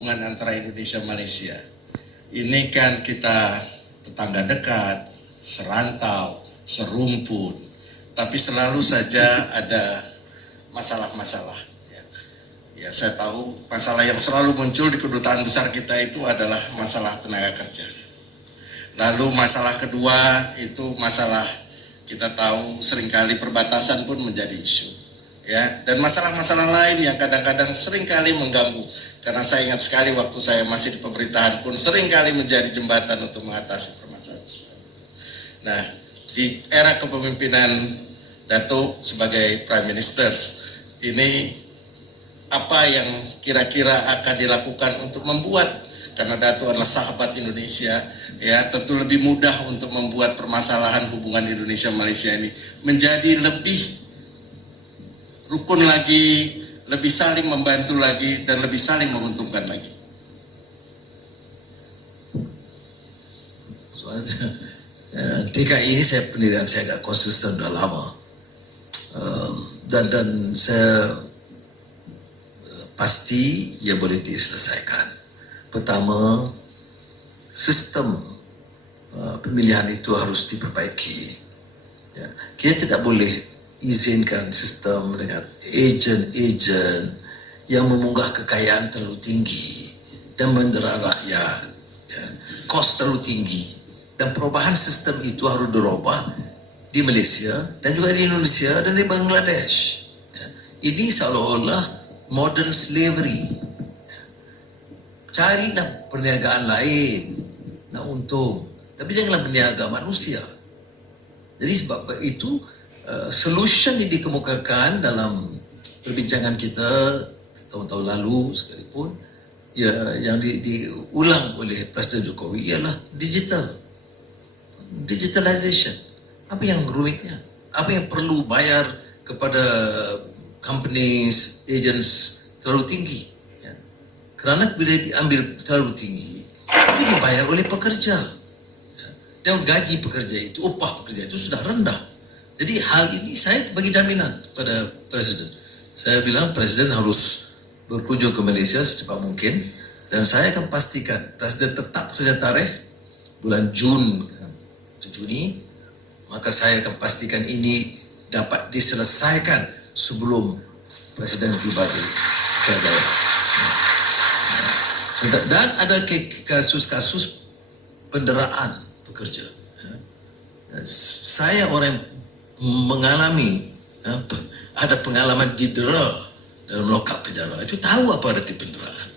hubungan antara Indonesia dan Malaysia. Ini kan kita tetangga dekat, serantau, serumpun, tapi selalu saja ada masalah-masalah. Ya, saya tahu masalah yang selalu muncul di kedutaan besar kita itu adalah masalah tenaga kerja. Lalu masalah kedua itu masalah kita tahu seringkali perbatasan pun menjadi isu. Ya, dan masalah-masalah lain yang kadang-kadang seringkali mengganggu. Karena saya ingat sekali waktu saya masih di pemerintahan pun seringkali menjadi jembatan untuk mengatasi permasalahan. Nah, di era kepemimpinan Dato sebagai Prime Minister, ini apa yang kira-kira akan dilakukan untuk membuat, karena Dato adalah sahabat Indonesia, ya tentu lebih mudah untuk membuat permasalahan hubungan Indonesia-Malaysia ini menjadi lebih rukun lagi, lebih saling membantu lagi, dan lebih saling menguntungkan lagi. Soalnya TKI ini pendirian saya agak konsisten sudah lama, dan saya pasti ia boleh diselesaikan. Pertama, sistem pemilihan itu harus diperbaiki. Ya, kita tidak boleh izinkan sistem dengan ejen-ejen yang memunggah kekayaan terlalu tinggi dan mendera rakyat, ya, kos terlalu tinggi, dan perubahan sistem itu harus dirubah di Malaysia dan juga di Indonesia dan di Bangladesh. Ya, ini seolah-olah modern slavery. Ya, carilah perniagaan lain nak untung, tapi janganlah berniaga manusia. Jadi sebab itu solution yang dikemukakan dalam perbincangan kita tahun-tahun lalu sekalipun, ya, yang diulang oleh Presiden Jokowi ialah digitalization. Apa yang rumitnya? Apa yang perlu bayar kepada companies, agents terlalu tinggi? Ya. Kerana bila diambil terlalu tinggi, itu dibayar oleh pekerja. Ya. Dan gaji pekerja itu, upah pekerja itu sudah rendah. Jadi hal ini saya bagi jaminan kepada Presiden. Saya bilang Presiden harus berkunjung ke Malaysia secepat mungkin, dan saya akan pastikan Presiden tetap saja tarikh bulan Juni, maka saya akan pastikan ini dapat diselesaikan sebelum Presiden tiba di Kedah. Dan ada kasus-kasus penderaan pekerja. Saya orang yang mengalami, ada pengalaman didera dalam lokap penjara, itu tahu apa arti penderaan.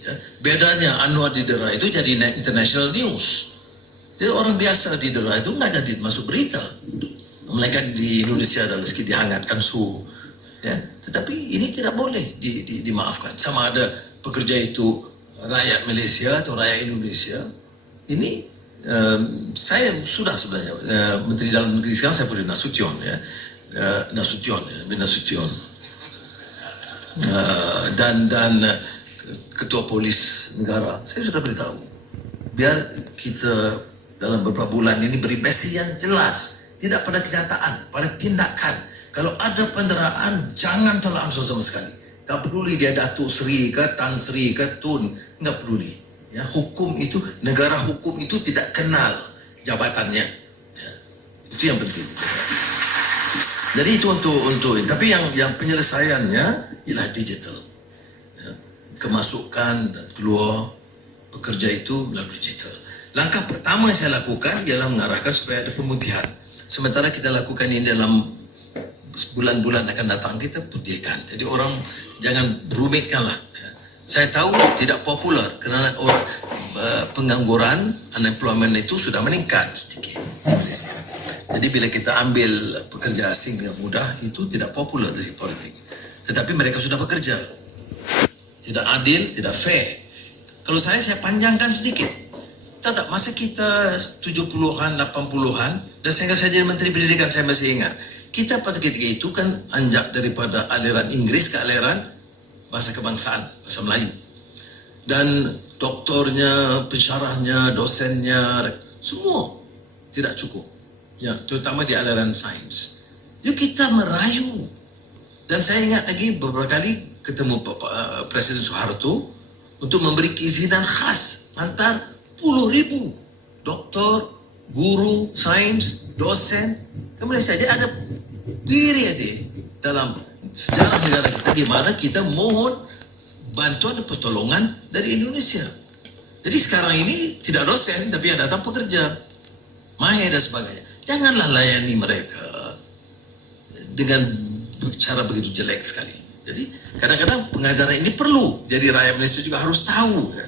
Ya. Bedanya Anwar didera itu jadi international news. Dia orang biasa didera itu nggak jadi masuk berita. Mereka di Indonesia adalah sedikit dihangatkan suhu. Ya. Tetapi ini tidak boleh dimaafkan. Sama ada pekerja itu rakyat Malaysia atau rakyat Indonesia. Ini saya sudah sebenarnya Menteri Dalam Negeri sekarang saya boleh Nasution, ya, Nasution, dan Ketua Polis Negara, saya sudah beritahu biar kita dalam beberapa bulan ini beri mesej yang jelas, tidak pada kenyataan, pada tindakan. Kalau ada penderaan, jangan tolak ansur sama sekali. Tak peduli dia Datuk Seri ke Tan Sri ke Tun, nggak peduli. Ya, hukum itu, negara hukum itu tidak kenal jabatannya. Ya, itu yang penting. Jadi itu untuk tapi yang penyelesaiannya ialah digital. Ya, kemasukan dan keluar pekerja itu melalui digital. Langkah pertama yang saya lakukan ialah mengarahkan supaya ada pemutihan. Sementara kita lakukan ini dalam bulan-bulan akan datang, kita putihkan. Jadi orang jangan rumitkanlah. Saya tahu tidak popular kerana pengangguran, unemployment itu sudah meningkat sedikit di Malaysia. Jadi bila kita ambil pekerja asing dengan mudah, itu tidak popular dari politik. Tetapi mereka sudah bekerja. Tidak adil, tidak fair. Kalau saya panjangkan sedikit. Tak, masa kita 70-an, 80-an, dan saya jadi Menteri Pendidikan, saya masih ingat. Kita pada ketika itu kan anjak daripada aliran Inggris ke aliran bahasa kebangsaan, bahasa Melayu. Dan doktornya, pensyarahnya, dosennya, semua tidak cukup. Ya, terutama di aliran sains. Jadi kita merayu. Dan saya ingat lagi beberapa kali ketemu Presiden Soeharto untuk memberi keizinan khas antar puluh ribu doktor, guru, sains, dosen ke Malaysia. Jadi ada periode dalam sejarah negara kita di mana kita mohon bantuan dan pertolongan dari Indonesia. Jadi sekarang ini tidak dosen, tapi yang datang pekerja, mahir dan sebagainya. Janganlah layani mereka dengan cara begitu jelek sekali. Jadi kadang-kadang pengajaran ini perlu. Jadi rakyat Malaysia juga harus tahu. Ya.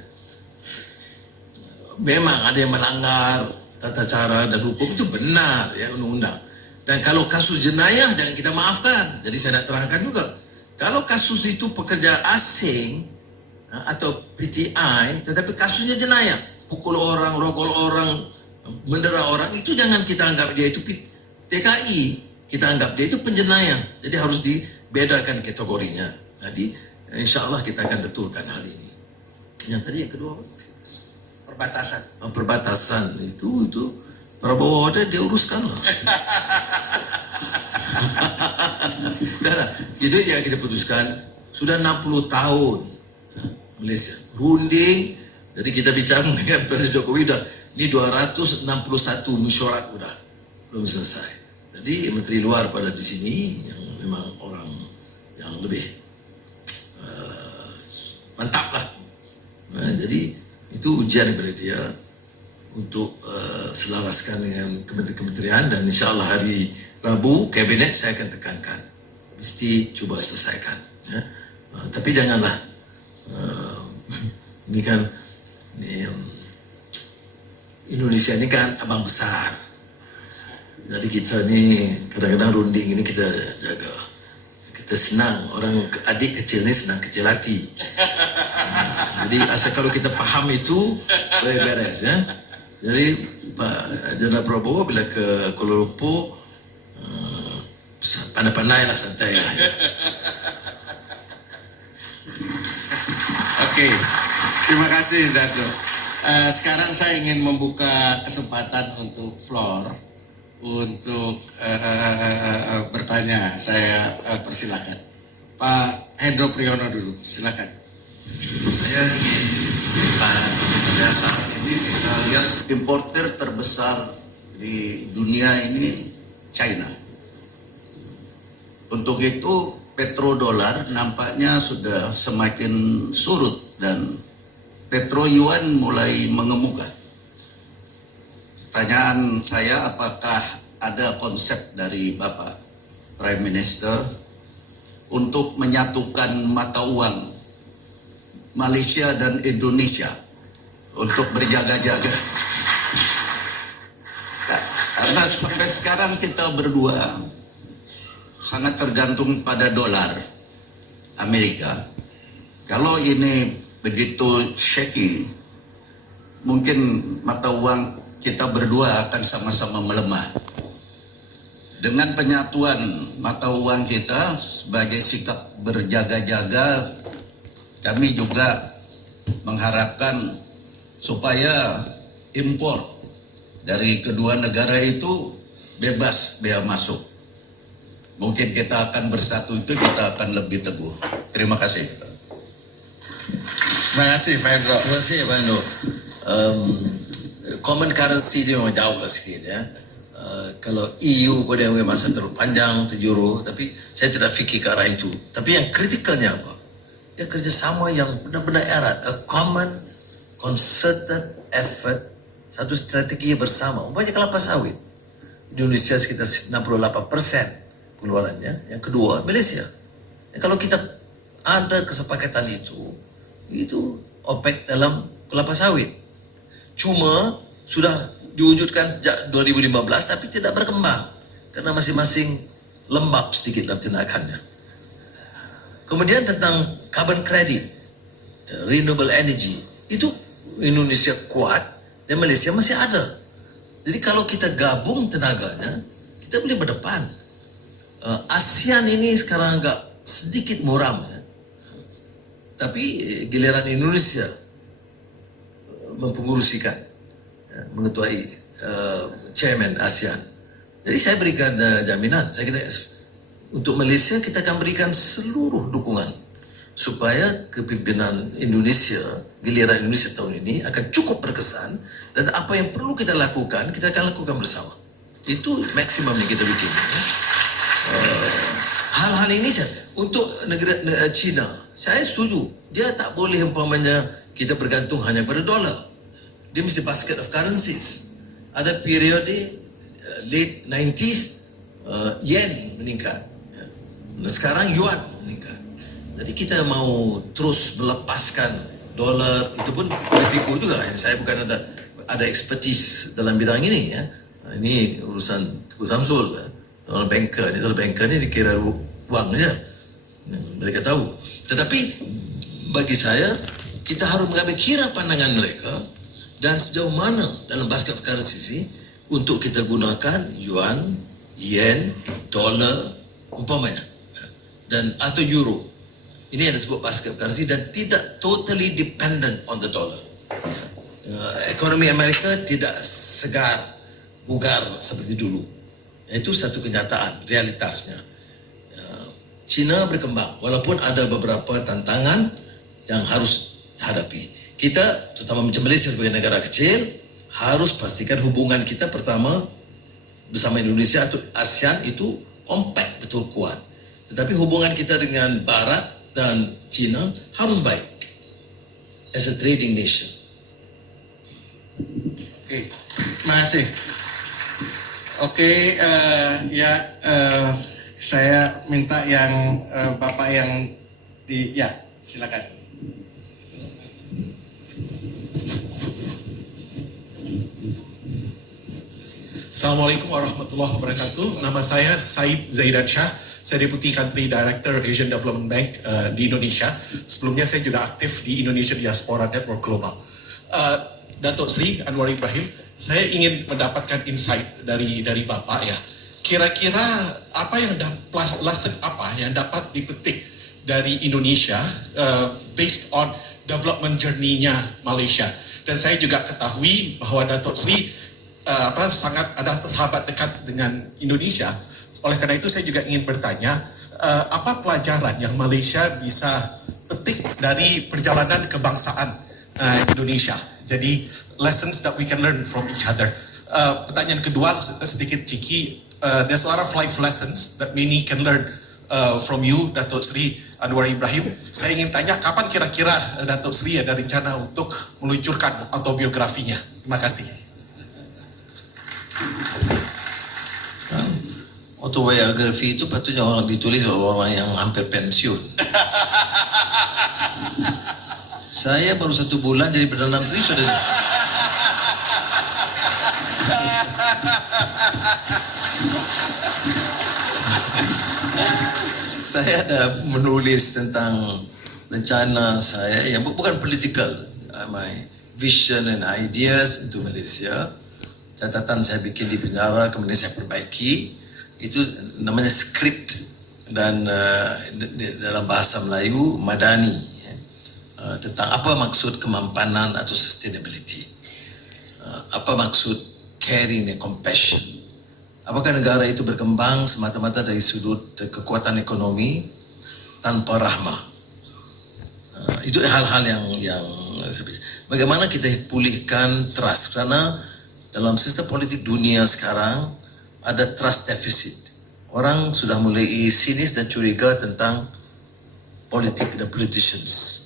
Memang ada yang melanggar tata cara dan hukum itu benar, ya, undang-undang. Dan kalau kasus jenayah jangan kita maafkan. Jadi saya nak terangkan juga. Kalau kasus itu pekerja asing atau PTI, tetapi kasusnya jenayah, pukul orang, rokok orang, mendera orang, itu jangan kita anggap dia itu TKI. Kita anggap dia itu penjenayah. Jadi harus dibedakan kategorinya. Jadi insya Allah kita akan betulkan hal ini. Yang tadi yang kedua apa? Perbatasan. Perbatasan itu Prabowo ada dia uruskan lah. Udahlah, itu yang kita putuskan. Sudah 60 tahun Malaysia runding. Jadi kita bicara dengan Presiden Jokowi udah ini 261 mesyuarat udah belum selesai. Jadi Menteri Luar pada di sini yang memang orang yang lebih mantap lah. Nah, jadi itu ujian kepada dia untuk selaraskan dengan kementerian dan insya Allah hari Rabu kabinet saya akan tekankan mesti cuba selesaikan. Ya. Tapi janganlah ini kan Indonesia ini kan abang besar. Jadi kita ni kadang-kadang runding ini kita jaga. Kita senang, orang adik kecil ni senang kecil hati. Jadi asal kalau kita faham itu, boleh beres ya. Jadi Pak Jenderal Prabowo bila ke Kuala Lumpur, pandai-pandai lah, santai lah. Ya. Oke, terima kasih Dato. Sekarang saya ingin membuka kesempatan untuk floor. Untuk bertanya, saya persilakan. Pak Hendro Priyono dulu, silakan. Saya ingin bertanya, pada saat ini kita lihat importer terbesar di dunia ini China. Untuk itu petrodolar nampaknya sudah semakin surut dan petro yuan mulai mengemuka. Pertanyaan saya, apakah ada konsep dari Bapak Prime Minister untuk menyatukan mata uang Malaysia dan Indonesia untuk berjaga-jaga? Karena sampai sekarang kita berdua sangat tergantung pada dolar Amerika. Kalau ini begitu shaky, mungkin mata uang kita berdua akan sama-sama melemah. Dengan penyatuan mata uang kita sebagai sikap berjaga-jaga, kami juga mengharapkan supaya impor dari kedua negara itu bebas bea masuk. Mungkin kita akan bersatu, itu kita akan lebih teguh. Terima kasih. Terima kasih Pak Hendro. Terima kasih Pak Hendro. Common currency dia memang jauh lah sikit ya. Kalau EU pada yang masa terlalu panjang 7 euro, tapi saya tidak fikir ke arah itu. Tapi yang kritikalnya apa? Ya kerjasama yang benar-benar erat, a common concerted effort, satu strategi bersama. Umpamanya kelapa sawit, Indonesia sekitar 68% pengeluarannya. Yang kedua Malaysia. Ya, kalau kita ada kesepakatan itu OPEC dalam kelapa sawit. Cuma sudah diwujudkan sejak 2015 tapi tidak berkembang karena masing-masing lembab sedikit dalam tindakannya. Kemudian tentang carbon credit, renewable energy, itu Indonesia kuat dan Malaysia masih ada. Jadi kalau kita gabung tenaganya, kita boleh berdepan. ASEAN ini sekarang agak sedikit muram ya. Tapi giliran Indonesia mempengurusikan, mengetuai chairman ASEAN. Jadi saya berikan jaminan, saya kira untuk Malaysia kita akan berikan seluruh dukungan supaya kepimpinan Indonesia, giliran Indonesia tahun ini akan cukup berkesan, dan apa yang perlu kita lakukan, kita akan lakukan bersama. Itu maksimum yang kita bikin. Hal-hal ini untuk negara China, saya setuju. Dia tak boleh umpamanya kita bergantung hanya pada dolar. Dia mesti basket of currencies. Ada periode late 90s yen meningkat. Sekarang yuan meningkat. Jadi kita mau terus melepaskan dolar, itu pun risiko juga. Saya bukan ada expertise dalam bidang ini ya. Ini urusan Tuku Samsul ya. Orang banker ni dikira wang saja. Mereka tahu. Tetapi bagi saya, kita harus mengambil kira pandangan mereka dan sejauh mana dalam basket of currency ini untuk kita gunakan yuan, yen, dolar, umpamanya, dan atau euro. Ini yang disebut basket of currency dan tidak totally dependent on the dollar. Ekonomi Amerika tidak segar, bugar seperti dulu. Itu satu kenyataan, realitasnya. China berkembang, walaupun ada beberapa tantangan yang harus hadapi. Kita, terutama macam Malaysia sebagai negara kecil, harus pastikan hubungan kita pertama bersama Indonesia atau ASEAN itu kompak betul kuat. Tetapi hubungan kita dengan Barat dan China harus baik as a trading nation. Oke, terima kasih. Oke, saya minta yang Bapak yang silakan. Assalamualaikum warahmatullahi wabarakatuh. Nama saya Said Zaidan Shah. Saya Deputy Country Director Asian Development Bank di Indonesia. Sebelumnya saya juga aktif di Indonesian Diaspora Network Global. Datuk Seri Anwar Ibrahim, saya ingin mendapatkan insight dari Bapak ya. Kira-kira apa yang lesson apa yang dapat dipetik dari Indonesia based on development journey-nya Malaysia. Dan saya juga ketahui bahwa Datuk Seri sangat ada sahabat dekat dengan Indonesia. Oleh karena itu saya juga ingin bertanya, apa pelajaran yang Malaysia bisa petik dari perjalanan kebangsaan Indonesia? Jadi lessons that we can learn from each other. Pertanyaan kedua sedikit cheeky. There's a lot of life lessons that many can learn from you, Datuk Seri Anwar Ibrahim. Saya ingin tanya, kapan kira-kira Datuk Seri ada rencana untuk meluncurkan autobiografinya? Terima kasih. Autobiografi itu patutnya orang ditulis oleh orang yang hampir pensiun. Saya baru 1 bulan jadi Perdana Menteri sudah. Saya ada menulis tentang rencana saya yang bukan political, my vision and ideas untuk Malaysia. Catatan saya bikin di penjara, kemudian saya perbaiki. Itu namanya skrip dan dalam bahasa Melayu Madani. Tentang apa maksud kemampanan atau sustainability, apa maksud caring and compassion. Apakah negara itu berkembang semata-mata dari sudut kekuatan ekonomi tanpa rahmah? Itu hal-hal yang bagaimana kita pulihkan trust, karena dalam sistem politik dunia sekarang ada trust deficit. Orang sudah mulai sinis dan curiga tentang politik dan politicians.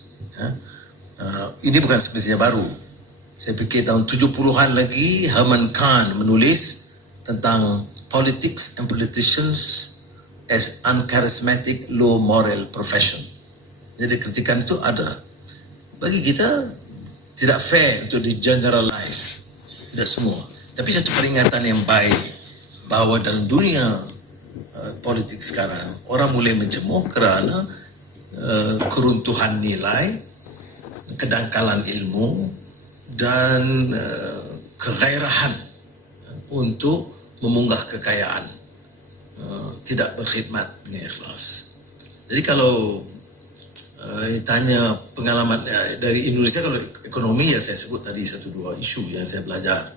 Ini bukan semestinya baru. Saya fikir tahun 70-an lagi Herman Kahn menulis tentang politics and politicians as uncharismatic, low moral profession. Jadi kritikan itu ada. Bagi kita tidak fair untuk di generalize, tidak semua. Tapi satu peringatan yang baik bahwa dalam dunia politik sekarang orang mulai mencemooh kerana keruntuhan nilai, kedangkalan ilmu dan kegairahan untuk memunggah kekayaan, tidak berkhidmat dengan ikhlas. Jadi kalau tanya pengalaman dari Indonesia, kalau ekonomi ya saya sebut tadi 1-2 isu yang saya belajar.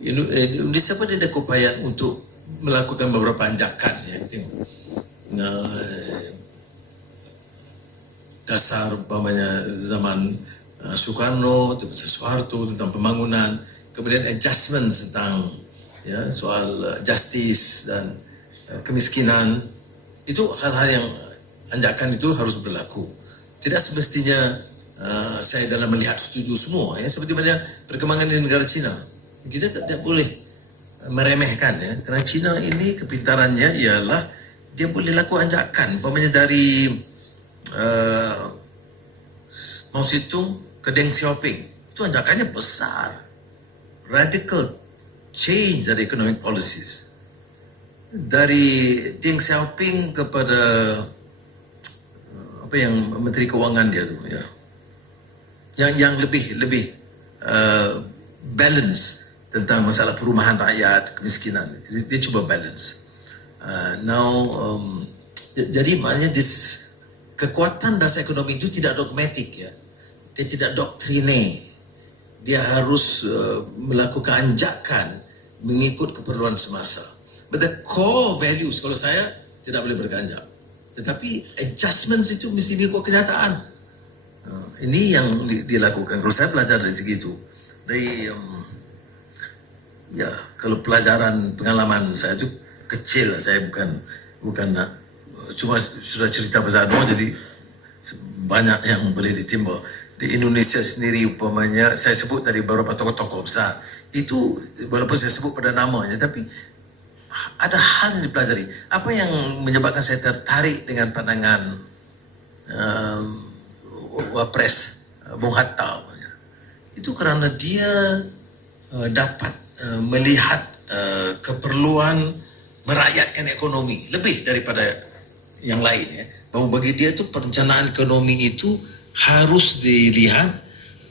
Indonesia pun ada keupayaan untuk melakukan beberapa anjakan ya. dasar umpamanya zaman Soekarno, Soeharto tentang pembangunan, kemudian adjustment tentang ya, soal justice dan kemiskinan, itu hal-hal yang anjakan itu harus berlaku. Tidak semestinya saya dalam melihat setuju semua ya, seperti mana perkembangan di negara Cina. Kita tidak boleh meremehkan ya, karena Cina ini kepintarannya ialah dia boleh laku anjakan, umpamanya dari Mao Zedong ke Deng Xiaoping, itu anjakannya besar, radical change dari economic policies. Dari Deng Xiaoping kepada apa yang Menteri Keuangan dia tu ya, yang lebih balance tentang masalah perumahan rakyat, kemiskinan. Jadi dia cuba balance. Jadi maknanya kekuatan dasar ekonomi itu tidak dogmatik ya, dia tidak doktrine, dia harus melakukan anjakan mengikut keperluan semasa. But the core values, kalau saya tidak boleh berganjak, tetapi adjustments itu mesti mengikut kenyataan. Ini yang dilakukan. Kalau saya belajar dari segi itu, dari ya kalau pelajaran pengalaman saya itu kecil, saya bukan nak cuma sudah cerita pasal Anwar, jadi banyak yang boleh ditimba. Di Indonesia sendiri umpamanya saya sebut dari beberapa tokoh-tokoh besar itu, walaupun saya sebut pada namanya, tapi ada hal yang dipelajari. Apa yang menyebabkan saya tertarik dengan pandangan Wapres Bung Hatta itu karena dia dapat melihat keperluan merakyatkan ekonomi lebih daripada yang lain ya. Bahwa bagi dia tu perencanaan ekonomi itu harus dilihat,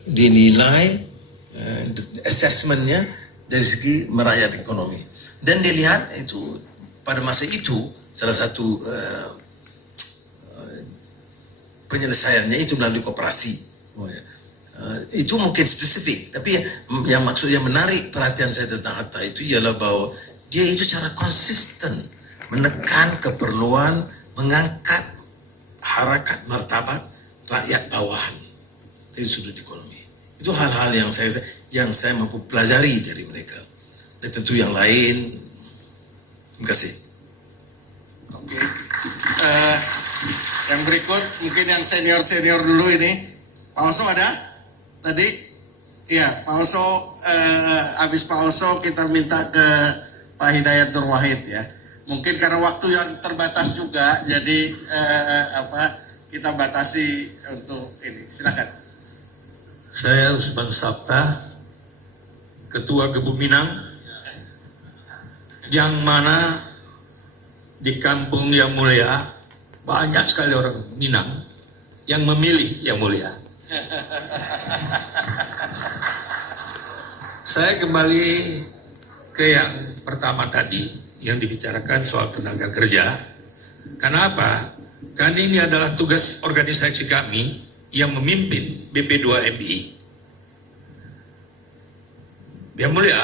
dinilai, assessmentnya dari segi merakyat ekonomi. Dan dilihat itu pada masa itu salah satu penyelesaiannya itu melalui koperasi. Itu mungkin spesifik, tapi yang maksudnya menarik perhatian saya tentang Hatta itu ialah bahwa dia itu secara konsisten menekan keperluan mengangkat harakat martabat rakyat bawahan dari sudut ekonomi. Itu hal-hal yang saya mampu pelajari dari mereka. Dan tentu yang lain. Terima kasih. Oke. Yang berikut mungkin yang senior dulu ini. Pak Oso ada? Tadi? Iya, Pak Oso, habis Pak Oso kita minta ke Pak Hidayat Nur Wahid ya. Mungkin karena waktu yang terbatas juga, jadi kita batasi untuk ini. Silakan. Saya Usman Sabta, Ketua Gebu Minang, yang mana di kampung Yang Mulia banyak sekali orang Minang yang memilih Yang Mulia. Saya kembali ke yang pertama tadi yang dibicarakan soal tenaga kerja. Kenapa? Karena ini adalah tugas organisasi kami yang memimpin BP2MI. Yang Mulia,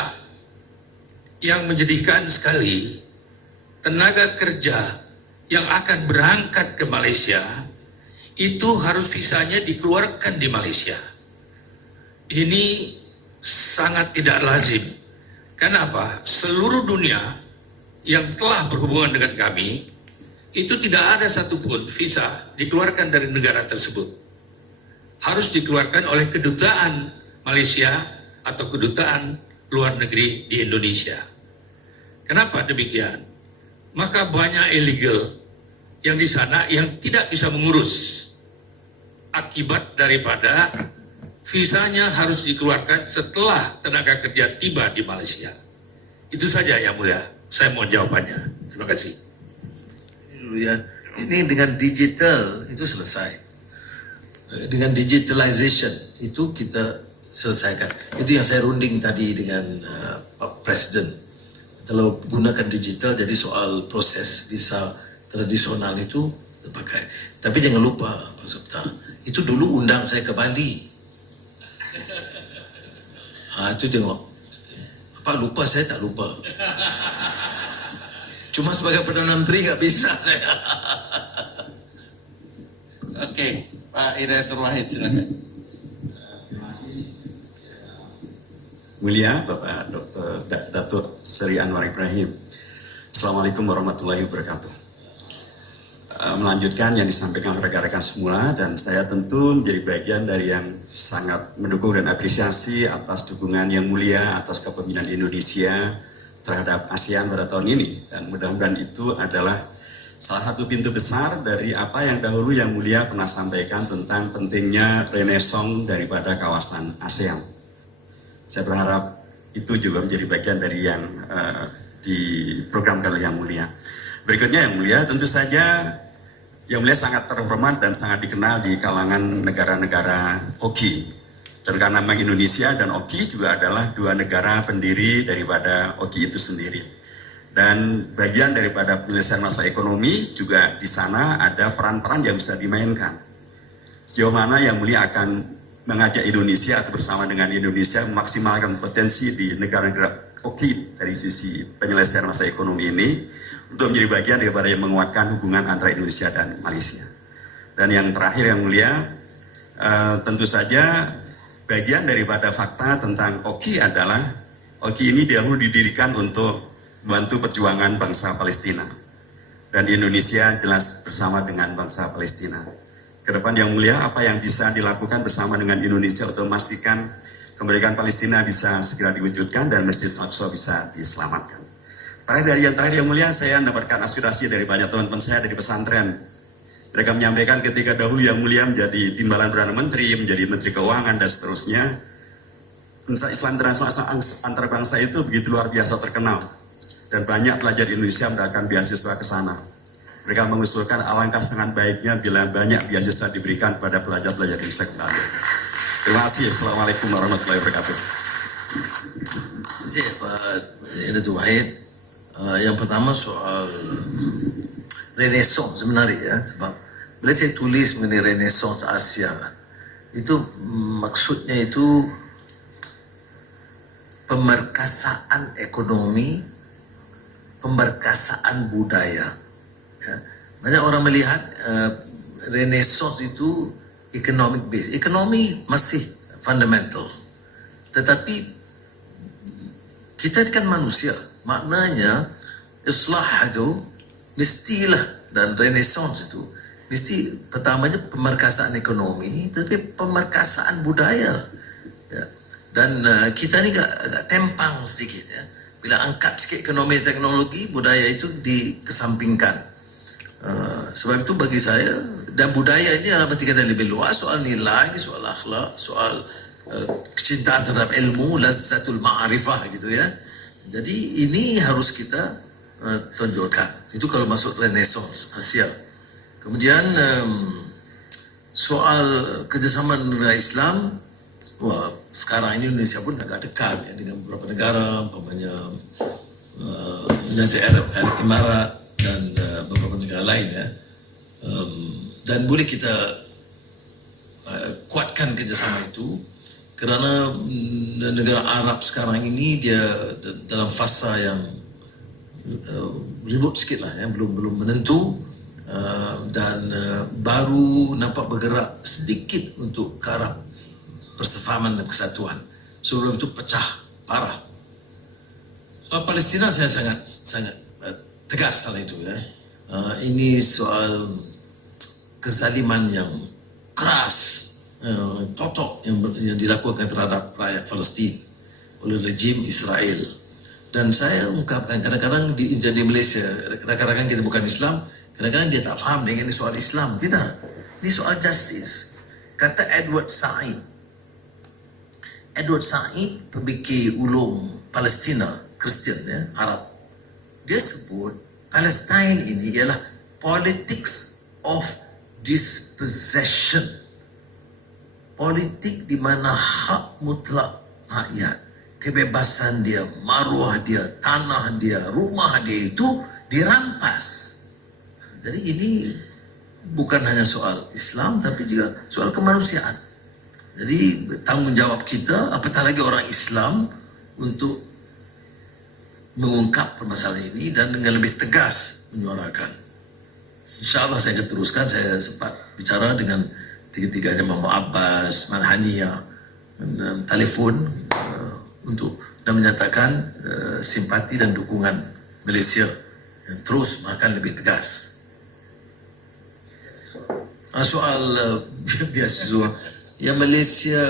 yang menjadikan sekali tenaga kerja yang akan berangkat ke Malaysia itu harus visanya dikeluarkan di Malaysia. Ini sangat tidak lazim. Kenapa? Seluruh dunia yang telah berhubungan dengan kami itu tidak ada satupun visa dikeluarkan dari negara tersebut. Harus dikeluarkan oleh kedutaan Malaysia atau kedutaan luar negeri di Indonesia. Kenapa demikian? Maka banyak illegal yang di sana yang tidak bisa mengurus akibat daripada visanya harus dikeluarkan setelah tenaga kerja tiba di Malaysia. Itu saja Yang Mulia, saya mau jawabannya. Terima kasih. Ya, ini dengan digital itu selesai. Dengan digitalization itu kita selesaikan. Itu yang saya runding tadi dengan Pak Presiden. Kalau gunakan digital, jadi soal proses visa tradisional itu terpakai. Tapi jangan lupa Pak Sabta, itu dulu undang saya ke Bali. Itu tengok. Apa lupa, saya tak lupa. Cuma sebagai Perdana Menteri nggak bisa saya. Oke. Pak Hidayatul Wahid, silakan. Mulia Bapak Dr. Datuk Seri Anwar Ibrahim. Assalamualaikum warahmatullahi wabarakatuh. Melanjutkan yang disampaikan oleh rekan-rekan semula, dan saya tentu menjadi bagian dari yang sangat mendukung dan apresiasi atas dukungan yang mulia atas kepemimpinan Indonesia terhadap ASEAN pada tahun ini, dan mudah-mudahan itu adalah salah satu pintu besar dari apa yang dahulu yang mulia pernah sampaikan tentang pentingnya renaissance daripada kawasan ASEAN. Saya berharap itu juga menjadi bagian dari yang diprogramkan oleh yang mulia. Berikutnya yang mulia, tentu saja yang mulia sangat terhormat dan sangat dikenal di kalangan negara-negara OKI. Dan karena memang Indonesia dan OKI juga adalah dua negara pendiri daripada OKI itu sendiri. Dan bagian daripada penyelesaian masalah ekonomi juga di sana ada peran-peran yang bisa dimainkan. Sejauh mana yang mulia akan mengajak Indonesia atau bersama dengan Indonesia memaksimalkan potensi di negara-negara OKI dari sisi penyelesaian masalah ekonomi ini, untuk menjadi bagian daripada yang menguatkan hubungan antara Indonesia dan Malaysia. Dan yang terakhir yang mulia, tentu saja bagian daripada fakta tentang OKI adalah OKI ini dahulu didirikan untuk membantu perjuangan bangsa Palestina. Dan Indonesia jelas bersama dengan bangsa Palestina. Kedepan yang mulia, apa yang bisa dilakukan bersama dengan Indonesia untuk memastikan kemerdekaan Palestina bisa segera diwujudkan dan Masjid Al-Aqsa bisa diselamatkan. Dari yang terakhir yang mulia, saya mendapatkan aspirasi dari banyak teman-teman saya dari pesantren. Mereka menyampaikan ketika dahulu yang mulia menjadi timbalan Perdana Menteri, menjadi Menteri Keuangan dan seterusnya, Islam internasional antar bangsa itu begitu luar biasa terkenal. Dan banyak pelajar Indonesia mendapatkan beasiswa ke sana. Mereka mengusulkan alangkah sangat baiknya bila banyak beasiswa diberikan kepada pelajar-pelajar Indonesia kembali. Terima kasih. Assalamualaikum warahmatullahi wabarakatuh. Terima kasih Pak Hidayatul Wahid. Yang pertama soal renaissance sebenarnya ya, sebab bila saya tulis mengenai renaissance Asia, itu maksudnya itu pemerkasaan ekonomi, pemerkasaan budaya. Ya. Banyak orang melihat renaissance itu economic base. Ekonomi masih fundamental, tetapi kita kan manusia. Maknanya islah itu mestilah, dan renaissance itu mesti pertamanya pemerkasaan ekonomi, tapi pemerkasaan budaya. Ya. Dan kita ni agak tempang sedikit ya. Bila angkat sikit ekonomi teknologi, budaya itu dikesampingkan. Sebab itu bagi saya, dan budaya ini adalah berarti kata lebih luas, soal nilai, soal akhlak, soal kecintaan terhadap ilmu, lazzatul ma'rifah gitu ya. Jadi ini harus kita tonjolkan. Itu kalau masuk renaissance Asia. Kemudian soal kerjasama negara Islam, wah sekarang ini Indonesia pun agak dekat ya, dengan beberapa negara, umpamanya United Arab Emirates dan beberapa negara lain ya. Dan boleh kita kuatkan kerjasama itu. Kerana negara Arab sekarang ini dia dalam fasa yang ribut sikit lah ya, belum menentu, dan baru nampak bergerak sedikit untuk ke arah persefahaman dan kesatuan. Sebelum itu pecah parah. Soal Palestina saya sangat tegas hal itu ya. Ini soal kezaliman yang keras, totok yang dilakukan terhadap rakyat Palestin oleh rejim Israel. Dan saya ungkapkan, kadang-kadang di Malaysia, kadang-kadang kita bukan Islam, kadang-kadang dia tak faham dengan ini soal Islam. Tidak, ini soal justice. Kata Edward Said, pemikir ulum Palestina, Kristian ya, Arab, dia sebut Palestine ini ialah politics of dispossession. Politik di mana hak mutlak rakyat, kebebasan dia, maruah dia, tanah dia, rumah dia itu dirampas. Jadi ini bukan hanya soal Islam, tapi juga soal kemanusiaan. Jadi tanggungjawab kita, apatah lagi orang Islam, untuk mengungkap permasalahan ini dan dengan lebih tegas menyuarakan. InsyaAllah saya akan teruskan. Saya sempat bicara dengan tiga-tiganya Muhammad Abbas, Malhania, telefon untuk dan menyatakan simpati dan dukungan Malaysia yang terus bahkan lebih tegas. Soal beasiswa, ya Malaysia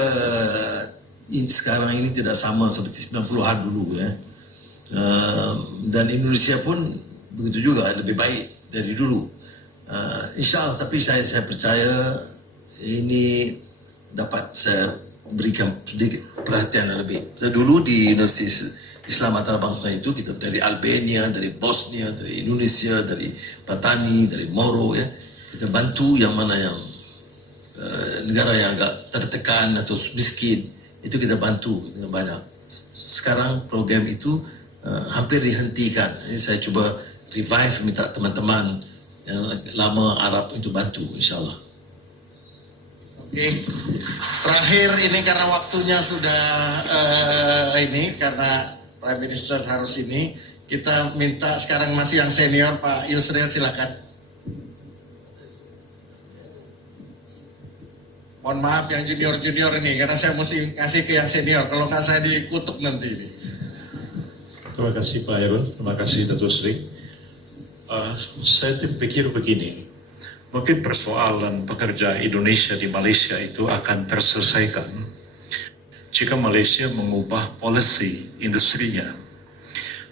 sekarang ini tidak sama seperti 90-an dulu ya. Dan Indonesia pun begitu juga, lebih baik dari dulu. InsyaAllah, tapi saya percaya ini dapat saya berikan sedikit perhatian lebih. Dulu di Universiti Islam Antarabangsa itu kita dari Albania, dari Bosnia, dari Indonesia, dari Patani, dari Moro ya. Kita bantu yang mana yang negara yang agak tertekan atau miskin, itu kita bantu dengan banyak. Sekarang program itu hampir dihentikan. Ini saya coba revive, minta teman-teman yang lama Arab untuk bantu, insyaAllah. Oke, terakhir ini karena waktunya sudah karena Prime Minister harus ini, kita minta sekarang masih yang senior, Pak Yusril, silakan. Mohon maaf yang junior-junior ini, karena saya mesti ngasih ke yang senior, kalau nggak saya dikutuk nanti ini. Terima kasih Pak Herun, terima kasih Datuk Seri. Saya pikir begini, mungkin persoalan pekerja Indonesia di Malaysia itu akan terselesaikan jika Malaysia mengubah polisi industrinya.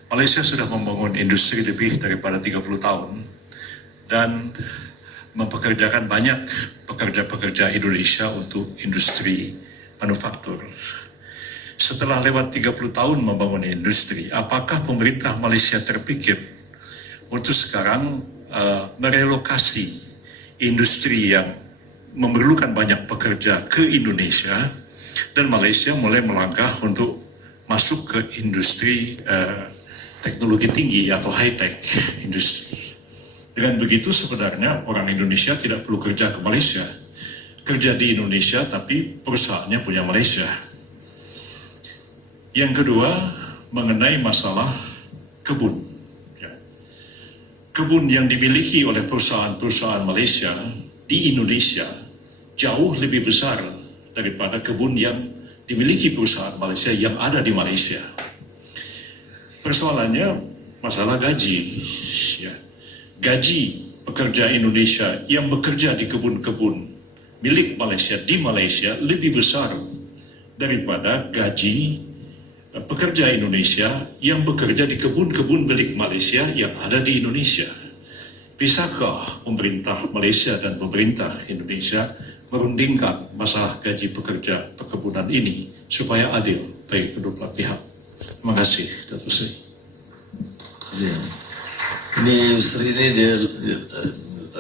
Malaysia sudah membangun industri lebih daripada 30 tahun dan mempekerjakan banyak pekerja-pekerja Indonesia untuk industri manufaktur. Setelah lewat 30 tahun membangun industri, apakah pemerintah Malaysia terpikir untuk sekarang merelokasi industri yang memerlukan banyak pekerja ke Indonesia dan Malaysia mulai melangkah untuk masuk ke industri teknologi tinggi atau high-tech industri. Dengan begitu sebenarnya orang Indonesia tidak perlu kerja ke Malaysia. Kerja di Indonesia tapi perusahaannya punya Malaysia. Yang kedua, mengenai masalah kebun. Kebun yang dimiliki oleh perusahaan-perusahaan Malaysia di Indonesia jauh lebih besar daripada kebun yang dimiliki perusahaan Malaysia yang ada di Malaysia. Persoalannya masalah gaji. Gaji pekerja Indonesia yang bekerja di kebun-kebun milik Malaysia di Malaysia lebih besar daripada gaji pekerja Indonesia yang bekerja di kebun-kebun milik Malaysia yang ada di Indonesia. Bisakah pemerintah Malaysia dan pemerintah Indonesia merundingkan masalah gaji pekerja perkebunan ini supaya adil bagi kedua belah pihak? Terima kasih, Datuk Seri. Ini Yusri ini dia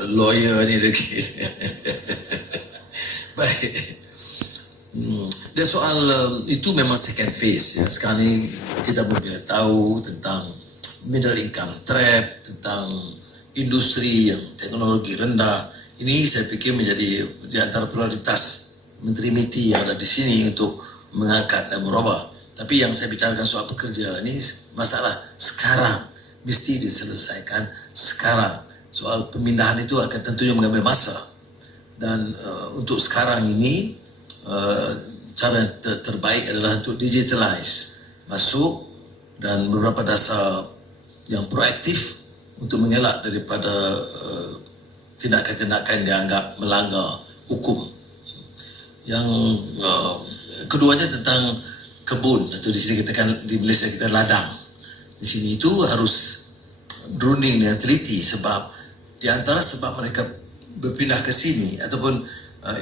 lawyer ni lagi. Baik. Dia soal itu memang second phase ya. Sekarang ni kita boleh tahu tentang middle income trap, tentang industri yang teknologi rendah. Ini saya fikir menjadi di antara prioritas Menteri MITI yang ada di sini untuk mengangkat dan merubah. Tapi yang saya bicarakan soal pekerja ini masalah sekarang, mesti diselesaikan sekarang. Soal pemindahan itu akan tentunya mengambil masa. Dan untuk sekarang ini cara yang terbaik adalah untuk digitalize, masuk dan beberapa dasar yang proaktif untuk mengelak daripada tindakan-tindakan yang dianggap melanggar hukum. Yang keduanya tentang kebun, atau di sini kita kan di Malaysia kita ladang. Di sini itu harus berunding dengan teliti sebab di antara sebab mereka berpindah ke sini ataupun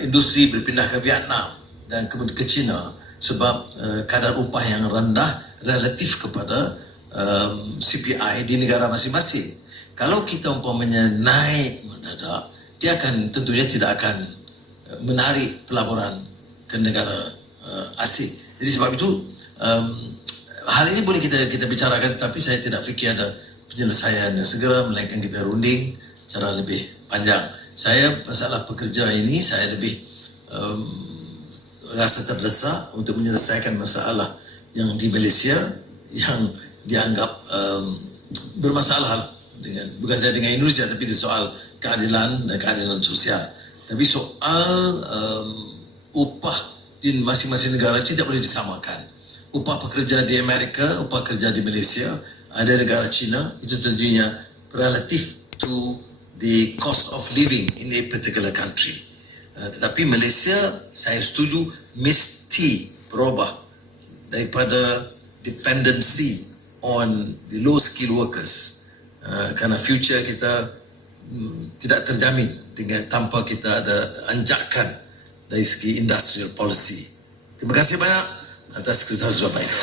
industri berpindah ke Vietnam dan kemudian ke China sebab kadar upah yang rendah relatif kepada CPI di negara masing-masing. Kalau kita umpamanya naik mendadak, dia akan tentunya tidak akan menarik pelaburan ke negara asing. Jadi sebab itu hal ini boleh kita bicarakan, tapi saya tidak fikir ada penyelesaian yang segera, melainkan kita runding cara lebih panjang. Saya masalah pekerja ini saya lebih rasa terdesak untuk menyelesaikan masalah yang di Malaysia yang dianggap bermasalah dengan bukan saja dengan Indonesia tapi di soal keadilan dan keadilan sosial. Tapi soal upah di masing-masing negara tidak boleh disamakan. Upah pekerja di Amerika, upah kerja di Malaysia, ada negara China, itu tentunya relative to the cost of living in a particular country. Tetapi Malaysia, saya setuju, mesti berubah daripada dependency on the low skill workers. Kerana future kita tidak terjamin dengan tanpa kita ada anjakan dari segi industrial policy. Terima kasih banyak atas kesempatan baik.